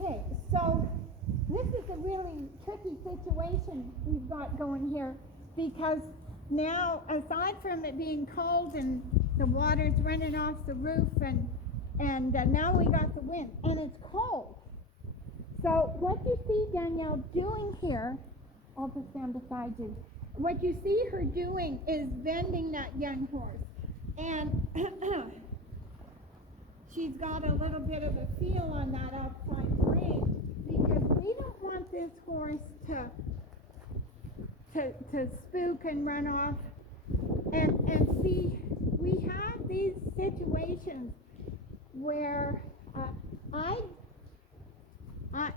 Okay, so this is a really tricky situation we've got going here, because now, aside from it being cold and the water's running off the roof, and now we got the wind and it's cold. So what you see Danielle doing here, I'll just stand beside you. What you see her doing is bending that young horse, and she's got a little bit of a feel on that outside rein, because we don't want this horse to spook and run off. And see, we have these situations where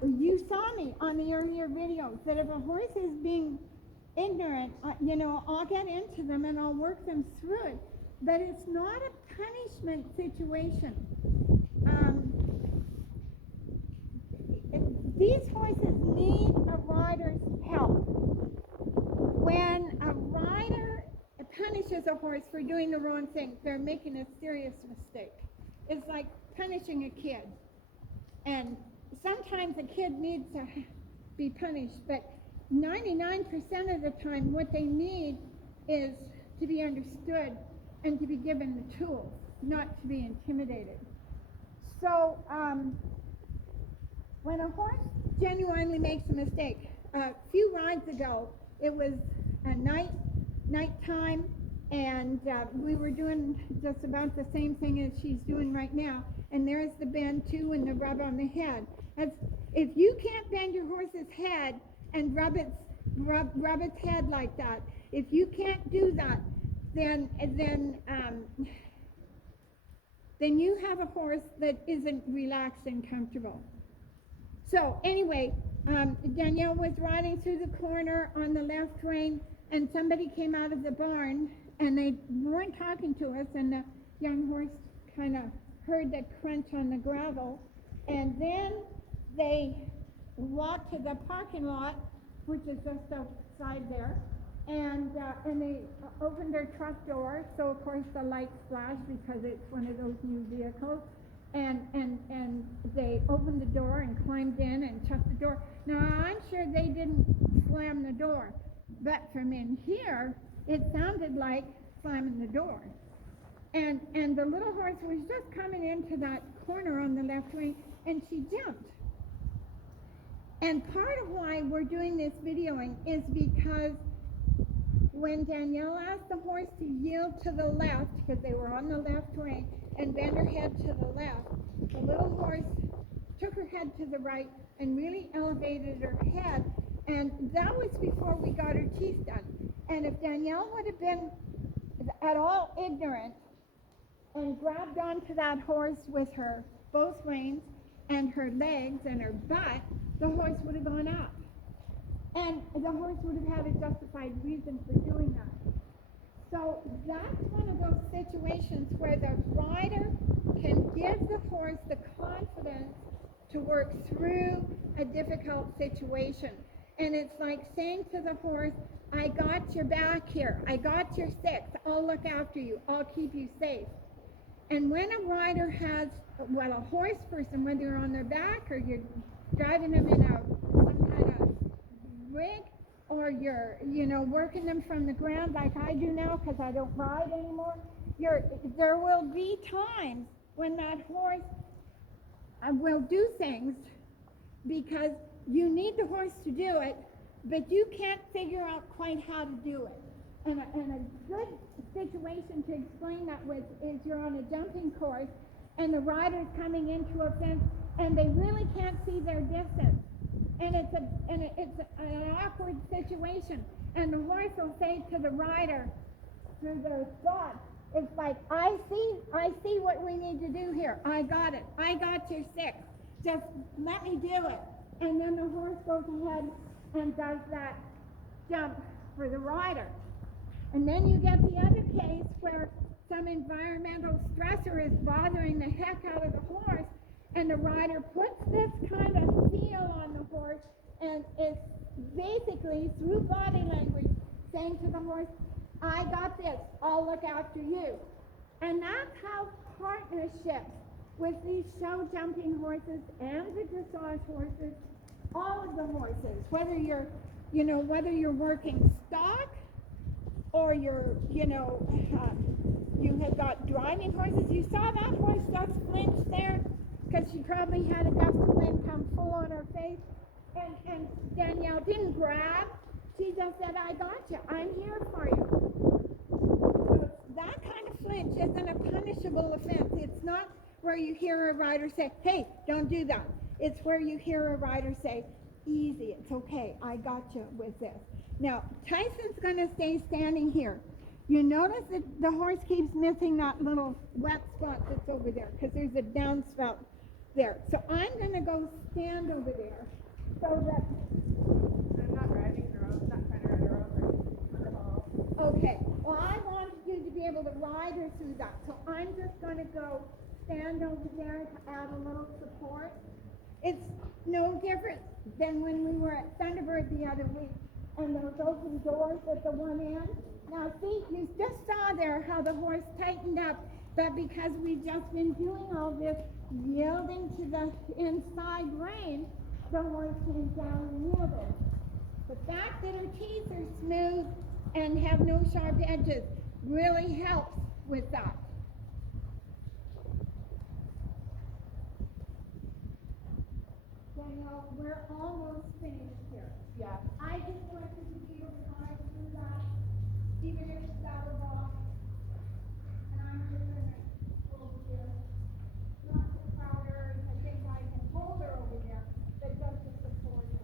you saw me on the earlier videos, that if a horse is being ignorant, I'll get into them and I'll work them through it. But it's not a punishment situation. These horses need a rider's help. When a rider punishes a horse for doing the wrong thing, they're making a serious mistake. It's like punishing a kid. And sometimes a kid needs to be punished, but 99% of the time what they need is to be understood and to be given the tools, not to be intimidated. So when a horse genuinely makes a mistake, a few rides ago, it was a nighttime, and we were doing just about the same thing as she's doing right now, and there's the bend too and the rub on the head. If you can't bend your horse's head and rub its head like that, if you can't do that, then you have a horse that isn't relaxed and comfortable. So anyway, Danielle was riding through the corner on the left rein, and somebody came out of the barn, and they weren't talking to us, and the young horse kind of heard the crunch on the gravel, and then they walked to the parking lot, which is just outside there, and they opened their truck door, so of course the lights flashed because it's one of those new vehicles, and they opened the door and climbed in and shut the door. Now I'm sure they didn't slam the door, but from in here it sounded like slamming the door. And the little horse was just coming into that corner on the left wing, and she jumped. And part of why we're doing this videoing is because when Danielle asked the horse to yield to the left, because they were on the left rein, and bend her head to the left, the little horse took her head to the right and really elevated her head, and that was before we got her teeth done. And if Danielle would have been at all ignorant and grabbed onto that horse with her both reins and her legs and her butt, the horse would have gone up. And the horse would have had a justified reason for doing that. So that's one of those situations where the rider can give the horse the confidence to work through a difficult situation. And it's like saying to the horse, I got your back here. I got your six. I'll look after you. I'll keep you safe. And when a rider has, a horse person, whether you're on their back or you're driving them in some kind of rig, or you're, working them from the ground like I do now because I don't ride anymore, there will be times when that horse will do things because you need the horse to do it, but you can't figure out quite how to do it. And a good situation to explain that with is you're on a jumping course and the rider's coming into a fence and they really can't see their distance. And it's an awkward situation. And the horse will say to the rider through their thoughts, it's like, I see what we need to do here. I got it. I got your six. Just let me do it. And then the horse goes ahead and does that jump for the rider. And then you get the other case where some environmental stressor is bothering the heck out of the horse, and the rider puts this kind of feel on the horse and is basically, through body language, saying to the horse, I got this, I'll look after you. And that's how partnerships with these show jumping horses and the dressage horses, all of the horses, whether you're working stock or you have got driving horses. You saw that horse just flinch there because she probably had a gust of wind come full on her face. And Danielle didn't grab. She just said, I got you. I'm here for you. So that kind of flinch isn't a punishable offense. It's not where you hear a rider say, hey, don't do that. It's where you hear a rider say, easy, it's okay, I got you with this. Now, Tyson's going to stay standing here. You notice that the horse keeps missing that little wet spot that's over there because there's a downspout there. So I'm going to go stand over there so that... I'm not riding her over, not trying to ride her over. Okay, well, I wanted you to be able to ride her through that. So I'm just going to go stand over there to add a little support. It's no different than when we were at Thunderbird the other week and those open doors at the one end. Now see, you just saw there how the horse tightened up, but because we've just been doing all this yielding to the inside rein, the horse came down and yielded. The fact that her teeth are smooth and have no sharp edges really helps with that. Danielle, we're almost finished here. Yeah. I just want you to be able to ride through that, even if it's out of off. And I'm just going to hold here. Not to crowd her, I think I can hold her over there, but just to support her.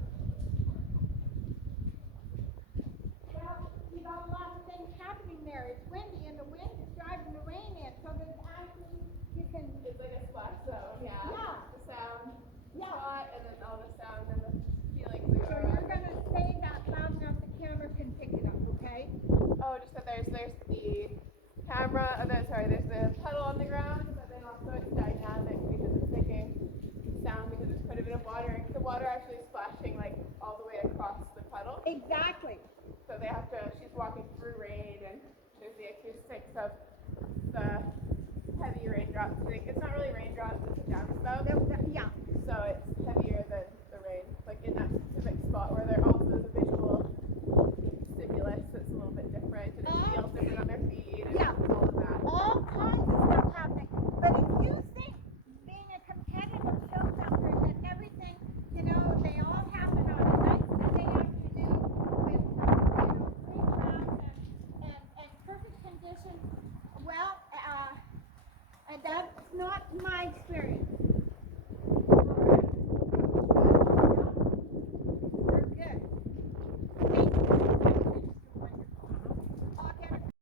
Well, you got a lot of things happening there. It's windy and the wind is driving the rain in, so there's actually, you can... It's like a splash zone, yeah. Yeah. The sound, Yeah. shot, and then all the sound and the feelings that So go you're around. going to say that loud enough the camera can pick it up, okay? Oh, just that there's the camera, there's the